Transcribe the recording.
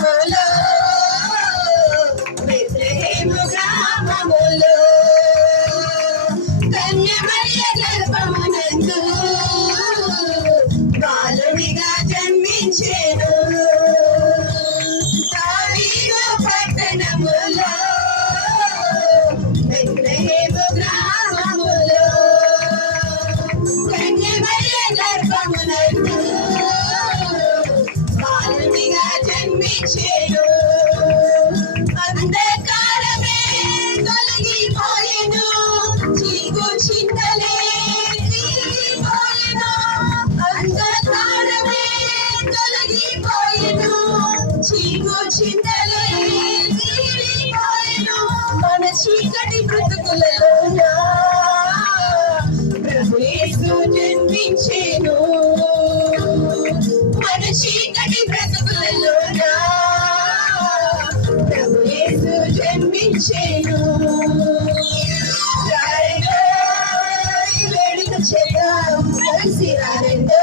గ్రామములో బెత్లెహేము గ్రామములో కన్యమరియ గర్భమునందు బాలుడిగా జన్మించెను. దావీదు పట్టణములో బెత్లెహేము గ్రామములో కన్యమరియ గర్భమునందు బాలుడిగా జన్మించెను. అంధకారమే తొలగిపోయెను, చీకు చింతలే తీరిపోయెను. అంధకారమే తొలగిపోయెను, చీకు చింతలే తీరిపోయెను. మన చీకటి బ్రతుకులలోన ప్రభు యేసు జన్మించెను. మన చీకటి బ్రతుకులలోన ప్రభు యేసు జన్మించెను. రారెండో ఈ వేడుక చేద్దాం, కలిసి రారెండో